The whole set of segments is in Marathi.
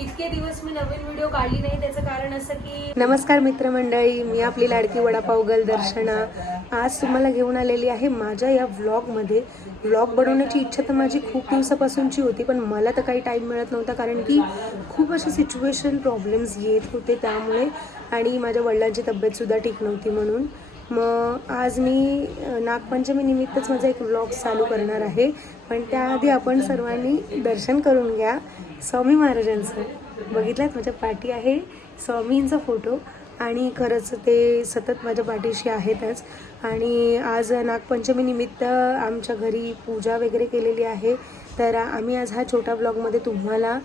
इतके दिवस मी नवीन व्हिडिओ काढली नाही, त्याचं कारण असं की नमस्कार मित्रमंडळी, मी आपली लाडकी वडापाव गर्ल दर्शना आज तुम्हाला घेऊन आलेली आहे माझ्या या व्लॉगमध्ये. व्लॉग बनवण्याची इच्छा तर माझी खूप दिवसापासूनची होती, पण मला तर काही टाईम मिळत नव्हता कारण की खूप असे सिच्युएशन प्रॉब्लेम्स येत होते त्यामुळे, आणि माझ्या वडिलांची तब्येतसुद्धा ठीक नव्हती. म्हणून मग आज मी नागपंचमी निमित्तच माझा एक व्लॉग चालू करणार आहे. पण त्याआधी आपण सर्वांनी दर्शन करून घ्या स्वामी महाराजांचं. बघितलात माझ्या पाठी आहे स्वामींचा फोटो, आणि खरंच ते सतत माझ्या पाठीशी आहेतच. आणि आज नागपंचमी निमित्त आमच्या घरी पूजा वगैरे केलेली आहे, तर आम्ही आज हा छोटा व्लॉगमध्ये तुम्हाला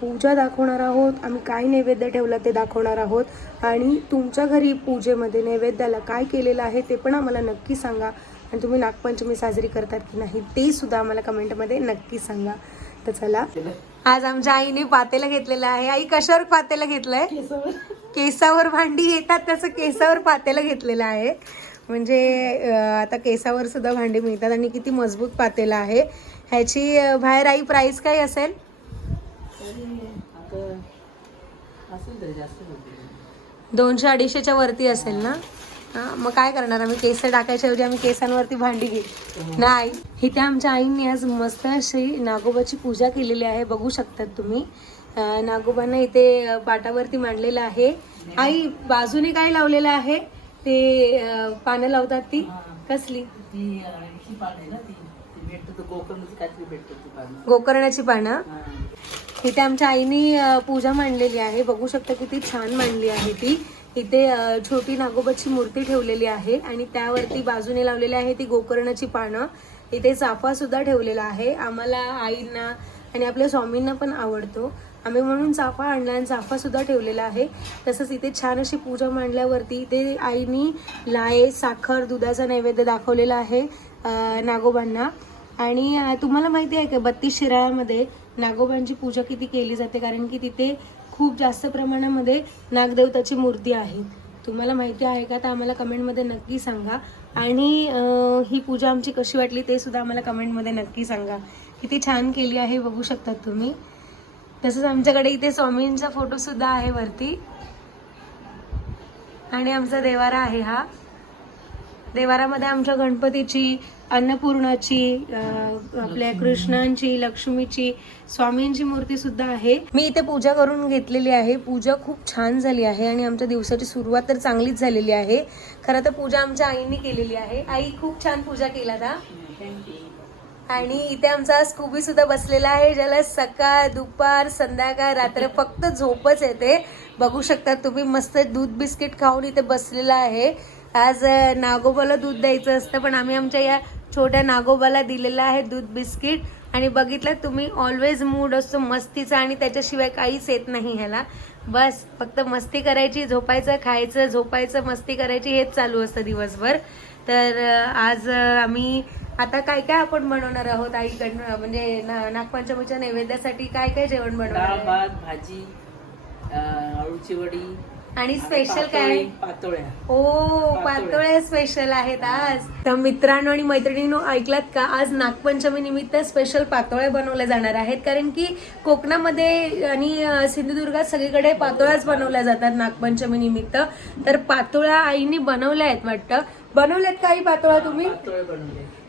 पूजा दाखवणार आहोत. आम्ही काय नैवेद्य ठेवला ते दाखवणार आहोत, आणि तुमच्या घरी पूजेमध्ये नैवेद्याला काय केलेलं आहे ते पण आम्हाला नक्की सांगा. आणि तुम्ही नागपंचमी साजरी करतात की नाही ते सुद्धा आम्हाला कमेंटमध्ये नक्की सांगा. तर चला, आज आमच्या आईने पातेलं घेतलेलं आहे. आई कशावर पातेलं घेतलंय? केसावर भांडी येतात तसं केसावर पातेलं घेतलेलं आहे. म्हणजे आता केसावर सुद्धा भांडी मिळतात, आणि किती मजबूत पातेलं आहे. ह्याची बाहेर आई प्राइस काय असेल? 200-250च्या वरती असेल ना. हां, मग काय करणार आम्ही? केस टाकायच्या ऐवजी आम्ही केसांवरती भांडी घेऊ. नाही, इथे आमच्या आईंनी आज मस्त अशी नागोबाची पूजा केलेली आहे. बघू शकतात तुम्ही, नागोबांना इथे पाटावरती मांडलेलं आहे. आई, बाजूने काय लावलेलं आहे? ते पानं लावतात ती कसली? गोकर्णाची पानं. इथे आमच्या आईनी पूजा मांडलेली आहे. बघू शकता किती छान मांडली आहे ती. इथे छोटी नागोबाची मूर्ती ठेवलेली आहे, आणि त्यावरती बाजूने लावलेली आहे ती गोकर्णाची पानं. इथे चाफा सुद्धा ठेवलेला आहे. आम्हाला आईंना आणि आपल्या स्वामींना पण आवडतो, आम्ही म्हणून चाफा आणला आणि चाफा सुद्धा ठेवलेला आहे. तसंच इथे छान अशी पूजा मांडल्यावरती इथे आईनी लाय, साखर, दुधाचा नैवेद्य दाखवलेला आहे नागोबांना. आणि तुम्हाला माहिती आहे का 32 शिराळामध्ये नागोबांची पूजा किती केली जाते? कारण की तिथे खूप जास्त प्रमाणामध्ये नागदेवताची मूर्ती आहे. तुम्हाला माहिती आहे का? तर आम्हाला कमेंटमध्ये नक्की सांगा. आणि ही पूजा आमची कशी वाटली ते सुद्धा आम्हाला कमेंटमध्ये नक्की सांगा. किती छान केली आहे बघू शकतात तुम्ही. तसंच आमच्याकडे इथे स्वामींचा फोटोसुद्धा आहे वरती, आणि आमचा देवारा आहे हा. देवारामध्ये आमच्या गणपतीची, अन्नपूर्णाची, आपल्या कृष्णांची, लक्ष्मीची, स्वामींची मूर्ती सुद्धा आहे. मी इथे पूजा करून घेतलेली आहे. पूजा खूप छान झाली आहे, आणि आमच्या दिवसाची सुरुवात तर चांगलीच झालेली आहे. खरं तर पूजा आमच्या आईंनी केलेली आहे. आई, खूप छान पूजा केला था. आणि इथे आमचा स्कूबी सुद्धा बसलेला आहे, ज्याला सकाळ, दुपार, संध्याकाळ, रात्र फक्त झोपच येते. बघू शकता तुम्ही, मस्त दूध बिस्किट खाऊन इथे बसलेला आहे. आज नागोबाला दूध द्यायचं असतं, पण आम्ही आमच्या या छोट्या नागोबाला दिलेलं आहे दूध बिस्किट. आणि बघितलं तुम्ही, ऑलवेज मूड असतो मस्तीचा, आणि त्याच्याशिवाय काहीच येत नाही ह्याला. बस फक्त मस्ती करायची, झोपायचं, खायचं, झोपायचं, मस्ती करायची, हेच चालू असतं दिवसभर. तर आज आम्ही आता काय काय आपण बनवणार आहोत आईकडनं, म्हणजे नागपंचमीच्या नैवेद्यासाठी काय काय जेवण बनवणार? डाळ, भात, भाजी, अळूची वडी, आणि स्पेशल काय? पातोळ्या. ओ, पातोळ्या स्पेशल आहेत आज. तर मित्रांनो आणि मैत्रिणींनो, ऐकलात का? आज नागपंचमी निमित्त स्पेशल पातोळ्या बनवल्या जाणार आहेत. कारण की कोकणामध्ये आणि सिंधुदुर्गात सगळीकडे पातोळ्याच बनवल्या जातात नागपंचमी निमित्त. तर पातोळ्या आईने बनवल्या आहेत वाटतं. बनवल्यात काही पातोळ्या तुम्ही?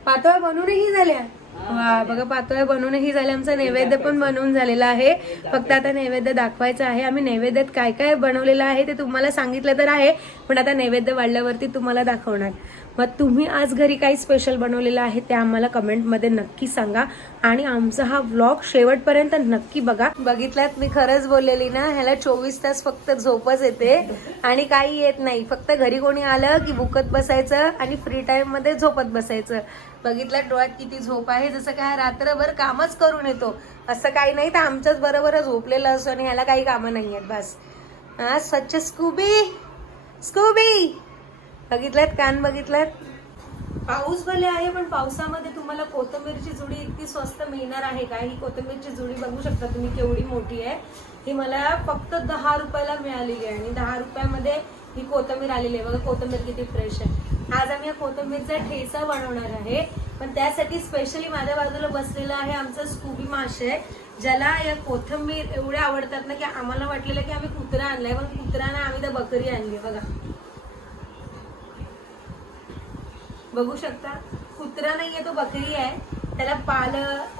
पातोळ्या बनवूनही झाल्या. वा, बघा, पातोळ्या बनवूनही झाल्या. आमचा नैवेद्य पण बनवून झालेला आहे. फक्त आता नैवेद्य दाखवायचं आहे. आम्ही नैवेद्यात काय काय बनवलेलं आहे ते तुम्हाला सांगितलं तर आहे, पण आता नैवेद्य वाढल्यावरती तुम्हाला दाखवणार. मग तुम्ही आज घरी काही स्पेशल बनवलेलं आहे ते आम्हाला कमेंटमध्ये नक्की सांगा, आणि आमचा हा व्लॉग शेवटपर्यंत नक्की बघा. बघितलात, मी खरंच बोललेली ना, ह्याला 24 तास फक्त झोपच येते आणि काही येत नाही. फक्त घरी कोणी आलं की भुकत बसायचं आणि फ्री टाईममध्ये झोपत बसायचं. बघितलं डोळ्यात किती झोप आहे, जसं काय रात्रभर कामच करून येतो असं काही नाही. तर आमच्याच बरोबर झोपलेलं असतो, आणि ह्याला काही कामं नाही आहेत. बस हा, स्वच्छ स्कूबी स्कूबी. बघितलात, कान बघितलात. पाऊस भले आहे, पण पावसामध्ये तुम्हाला कोथिंबीरची जुडी इतकी स्वस्त मिळणार आहे का? ही कोथिंबीरची जुडी बघू शकता तुम्ही केवढी मोठी आहे. ही मला फक्त 10 रुपयाला मिळालेली आहे, आणि 10 रुपयामध्ये ही कोथिंबीर आलेली आहे. बघा कोथिंबीर किती फ्रेश आहे. आज आम्ही या कोथिंबीरचा ठेचा बनवणार आहे, पण त्यासाठी स्पेशली माझ्या बाजूला बसलेला आहे आमचा स्कूबी मासे. ज्याला या कोथिंबीर एवढ्या आवडतात ना की आम्हाला वाटलेलं की आम्ही कुत्रा आणलाय, पण कुत्रा ना आम्ही तर बकरी आणली. बघा बघू शकता, कुत्रा नाहीये तो बकरी आहे. त्याला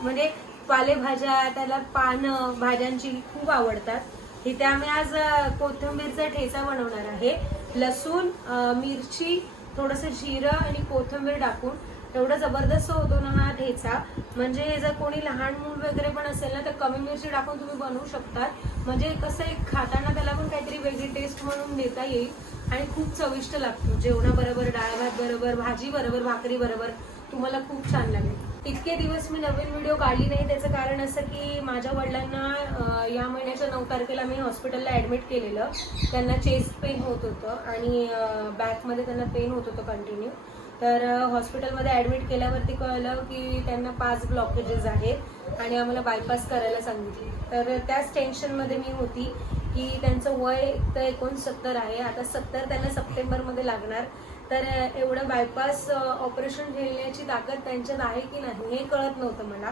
म्हणजे पालेभाज्या, त्याला पानं भाज्यांची खूप आवडतात. इथे आम्ही आज कोथिंबीरचा ठेचा बनवणार आहे. लसूण, मिरची, थोडंसं जिरं आणि कोथिंबीर टाकून एवढा जबरदस्त होतो ना हा ठेचा. म्हणजे जर कोणी लहान मूल वगैरे पण असेल ना तर कमी मिरची टाकून तुम्ही बनवू शकता. म्हणजे कसं एक खाताना त्याला पण काहीतरी वेगळी टेस्ट म्हणून देता येईल आणि खूप चविष्ट लागतो. जेवणाबरोबर, डाळ भात बरोबर, भाजी बरोबर, भाकरी बरोबर तुम्हाला खूप छान लागेल. इतके दिवस मी नवीन व्हिडिओ काढली नाही, त्याचं कारण असं की माझ्या वडिलांना या महिन्याच्या 9 तारखेला मी हॉस्पिटलला ॲडमिट केलेलं. त्यांना चेस्ट पेन होत होतं आणि बॅकमध्ये त्यांना पेन होत होतं कंटिन्यू. तर हॉस्पिटलमध्ये ॲडमिट केल्यावरती कळलं की त्यांना 5 ब्लॉकेजेस आहेत आणि आम्हाला बायपास करायला सांगितले. तर त्याच टेन्शनमध्ये मी होती की त्यांचं वय तर 69 आहे, आता 70 त्यांना सप्टेंबरमध्ये लागणार. तर एवढं बायपास ऑपरेशन झेलण्याची ताकद त्यांच्यात आहे की नाही हे कळत नव्हतं मला.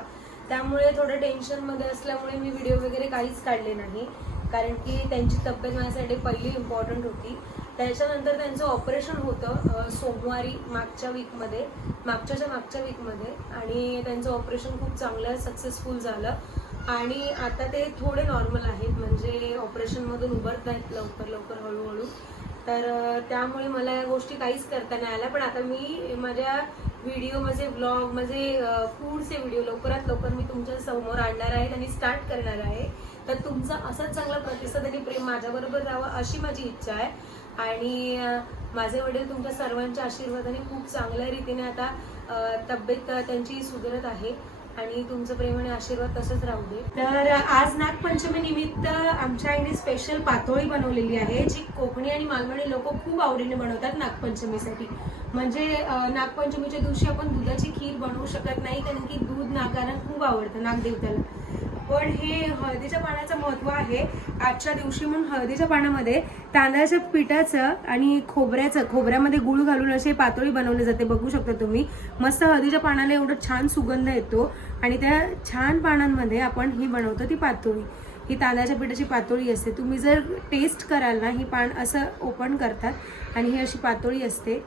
त्यामुळे थोडं टेन्शनमध्ये असल्यामुळे मी व्हिडिओ वगैरे काहीच काढले नाही, कारण की त्यांची तब्येत माझ्यासाठी पहिली इम्पॉर्टंट होती. त्याच्यानंतर त्यांचं ऑपरेशन होतं सोमवारी मागच्या वीकमध्ये आणि त्यांचं ऑपरेशन खूप चांगलं सक्सेसफुल झालं आणि आता ते थोडे नॉर्मल आहेत. म्हणजे ऑपरेशनमधून उभरत आहेत लवकर हळूहळू. तर त्यामुळे मला या गोष्टी काहीच करता नाही आल्या. पण आता मी माझ्या व्हिडिओ, माझे ब्लॉग, माझे फूडचे व्हिडिओ लवकरात लवकर मी तुमच्या समोर आणणार आहे आणि स्टार्ट करणार आहे. तर तुमचा असाच चांगला प्रतिसाद आणि प्रेम माझ्याबरोबर राहावं अशी माझी इच्छा आहे. आणि माझे वडील तुमच्या सर्वांच्या आशीर्वादाने खूप चांगल्या रीतीने आता तब्येत त्यांची सुधारत आहे आणि तुमचं प्रेम आणि आशीर्वाद तसंच राहू दे. तर आज नागपंचमी निमित्त आमच्या आईने स्पेशल पातोळी बनवलेली आहे, जी कोकणी आणि मालवणी लोक खूप आवडीने बनवतात नागपंचमीसाठी. म्हणजे नागपंचमीच्या दिवशी आपण दुधाची खीर बनवू शकत नाही, कारण की दूध नागाला खूप आवडतं, नागदेवताला. पण हे हळदीच्या पानाचं महत्त्व आहे आजच्या दिवशी. म्हणून हळदीच्या पानामध्ये तांदळाच्या पिठाचं आणि खोबऱ्यामध्ये गुळ घालून असे पातोळी बनवली जाते. बघू शकता तुम्ही, मस्त हळदीच्या पानाला एवढं छान सुगंध येतो आणि त्या छान पानांमध्ये आपण ही बनवतो ती पातोळी. ही तांदळाच्या पिठाची पातोळी असते. तुम्ही जर टेस्ट कराल ना, ही पान असं ओपन करतात आणि ही अशी पातोळी असते.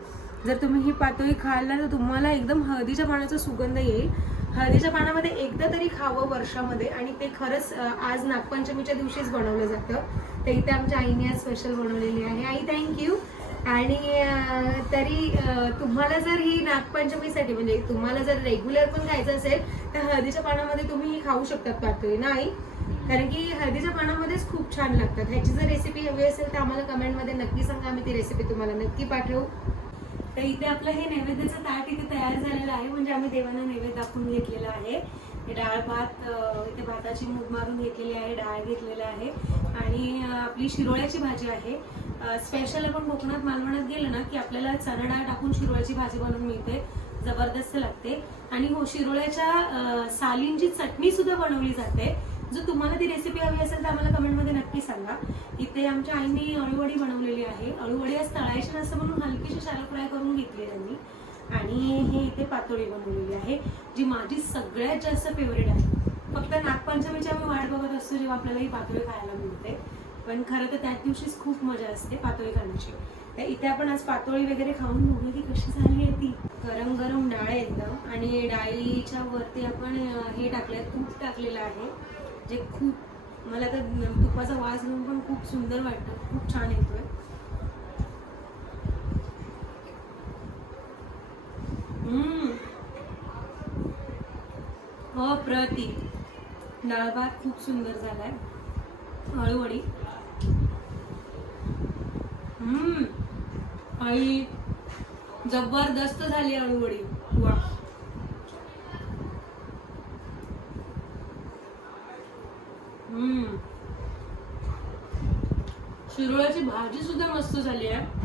जर तुम्ही ही पातोळी खाल ना तर तुम्हाला एकदम हळदीच्या पानाचा सुगंध येईल. हळदीच्या पानामध्ये एकदा तरी खावं वर्षामध्ये, आणि ते खरंच आज नागपंचमीच्या दिवशीच बनवलं जातं. तर इथे आमच्या आईने आज स्पेशल बनवलेली आहे. आई थँक्यू. आणि तरी तुम्हाला जर ही नागपंचमीसाठी, म्हणजे तुम्हाला जर रेग्युलर पण खायचं असेल तर हळदीच्या पानामध्ये तुम्ही ही खाऊ शकतात पातोळी ना आई, कारण की हळदीच्या पानामध्येच खूप छान लागतात. ह्याची जर रेसिपी हवी असेल तर आम्हाला कमेंटमध्ये नक्की सांगा, आम्ही ती रेसिपी तुम्हाला नक्की पाठवू. तर इथे आपलं हे नैवेद्याचं ताट इथे तयार झालेलं आहे. म्हणजे आम्ही देवांना नैवेद्य दाखवून घेतलेला आहे. हे डाळ भात, इथे भाताची मूग मारून घेतलेली आहे, डाळ घेतलेला आहे आणि आपली शिरोळ्याची भाजी आहे. स्पेशल आपण कोकणात मालवणात गेलो ना की आपल्याला चणा डाळ टाकून शिरोळ्याची भाजी बनवून मिळते, जबरदस्त लागते. आणि हो, शिरोळ्याच्या सालींची चटणी सुद्धा बनवली जाते. जर तुम्हाला ती रेसिपी हवी असेल तर आम्हाला कमेंटमध्ये नक्की सांगा. इथे आमच्या आईने अळूवडी बनवलेली आहे. अळूवडी आज तळायची नसतं म्हणून हलकीशी शॅलो फ्राय करून घेतली त्यांनी. आणि हे इथे पातोळी बनवलेली आहे, जी माझी सगळ्यात जास्त फेवरेट आहे. फक्त नागपंचमीची आम्ही वाट बघत असतो जेव्हा आपल्याला ही पातोळी खायला मिळते, पण खरं तर त्याच दिवशीच खूप मजा असते पातोळी खाण्याची. तर इथे आपण आज पातोळी वगैरे खाऊन बघू की कशी झाली आहे ती. गरम गरम डाळ एकदम, आणि डाळीच्या वरती आपण हे टाकलं, तूप टाकलेलं आहे, जे खूप, मला तर तुपाचा वास घेऊन पण खूप सुंदर वाटतं, खूप छान येतोय. अप्रतिम डाळ भात खूप सुंदर झालाय. अळूवडी आई जबरदस्त झाली अळूवडी. वा, शिरोळ्याची भाजी सुद्धा मस्त झाली आहे.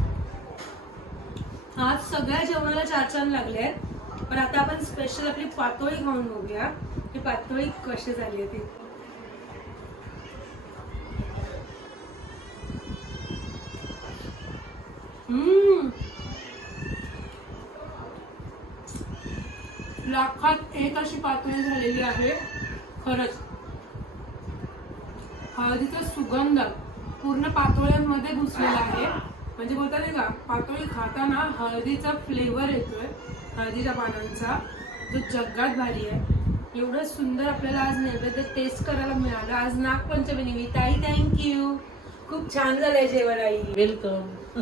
आज सगळ्या जेवणाला 4 चांद लागले आहेत. पण आता आपण स्पेशल आपली पातोळी खाऊन बघूया की पातोळी कशी झाली आहे ती. लाखात एक अशी पातोळी झालेली आहे खरंच. हळदीचा सुगंध पूर्ण पातोळ्यांमध्ये घुसलेला आहे. म्हणजे बोलता नाही का, पातोळी खाताना हळदीचा फ्लेवर येतोय, हळदीच्या पानांचा, जो जगात भारी आहे. एवढं सुंदर आपल्याला आज नैवेद्य टेस्ट करायला मिळालं. आज नागपंचमी निमित्त. आई थँक्यू, खूप छान झालंय जेवण आई. वेलकम.